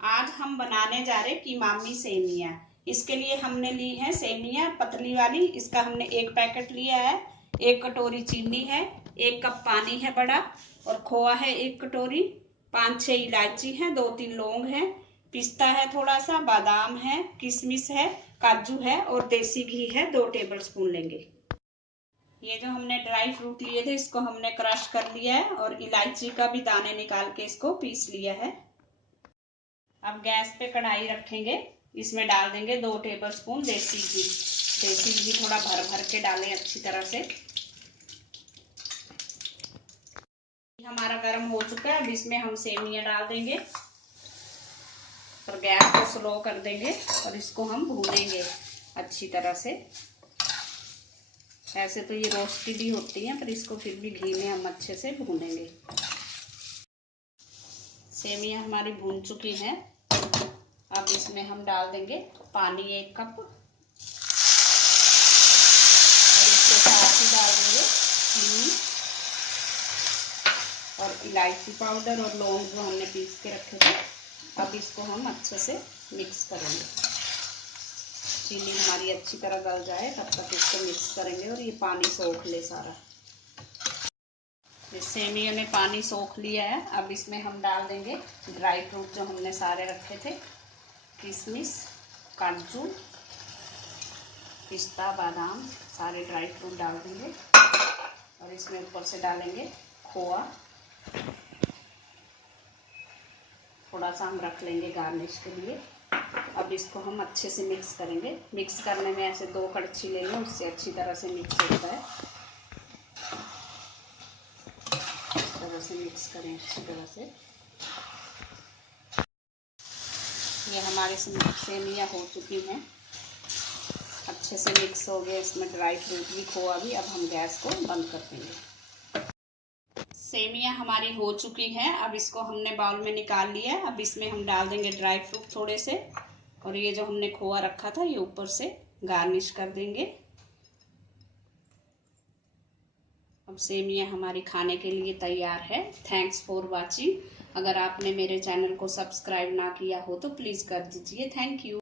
आज हम बनाने जा रहे कीमामी सेमिया। इसके लिए हमने ली है सेमिया पतली वाली। इसका हमने एक पैकेट लिया है। 1 कटोरी चीनी है, 1 कप पानी है बड़ा, और खोआ है 1 कटोरी, 5-6 इलायची है, 2-3 लौंग है, पिस्ता है थोड़ा सा, बादाम है, किशमिश है, काजू है और देसी घी है 2 टेबल स्पून लेंगे। ये जो हमने ड्राई फ्रूट लिए थे इसको हमने क्रश कर लिया है और इलायची का भी दाने निकाल के इसको पीस लिया है। अब गैस पे कढ़ाई रखेंगे, इसमें डाल देंगे 2 टेबल स्पून देसी घी। देसी घी थोड़ा भर भर के डालें अच्छी तरह से। हमारा गर्म हो चुका है। अब इसमें हम सेमिया डाल देंगे और गैस को स्लो कर देंगे और इसको हम भूनेंगे अच्छी तरह से। ऐसे तो ये रोस्टेड ही होती हैं, पर इसको फिर भी घी में हम अच्छे से भूनेंगे। सेमिया हमारी भून चुकी है। अब इसमें हम डाल देंगे पानी 1 कप और इसके साथ ही डाल देंगे चीनी और इलायची पाउडर और लौंग जो हमने पीस के रखे थे। अब इसको हम अच्छे से मिक्स करेंगे। चीनी हमारी अच्छी तरह गल जाए तब तक इसको मिक्स करेंगे और ये पानी सोख ले सारा। इस सेमिया ने पानी सोख लिया है। अब इसमें हम डाल देंगे ड्राई फ्रूट जो हमने सारे रखे थे, किशमिश, काजू, पिस्ता, बादाम, सारे ड्राई फ्रूट डाल देंगे और इसमें ऊपर से डालेंगे खोआ। थोड़ा सा हम रख लेंगे गार्निश के लिए। अब इसको हम अच्छे से मिक्स करेंगे। मिक्स करने में ऐसे 2 कड़छी ले लें, उससे अच्छी तरह से मिक्स होता है। इस तरह से मिक्स करें अच्छी तरह से। ये हमारे सेमिया हो चुकी हैं, अच्छे से मिक्स हो गए। इसमें ड्राई फ्रूट भी, खोआ भी। अब हम गैस को बंद कर देंगे। सेमिया हमारी हो चुकी है। अब इसको हमने बाउल में निकाल लिया है। अब इसमें हम डाल देंगे ड्राई फ्रूट थोड़े से और ये जो हमने खोआ रखा था ये ऊपर से गार्निश कर देंगे। अब सेमिया हमारी खाने के लिए तैयार है। Thanks for watching. अगर आपने मेरे चैनल को सब्सक्राइब ना किया हो तो प्लीज़ कर दीजिए। Thank you.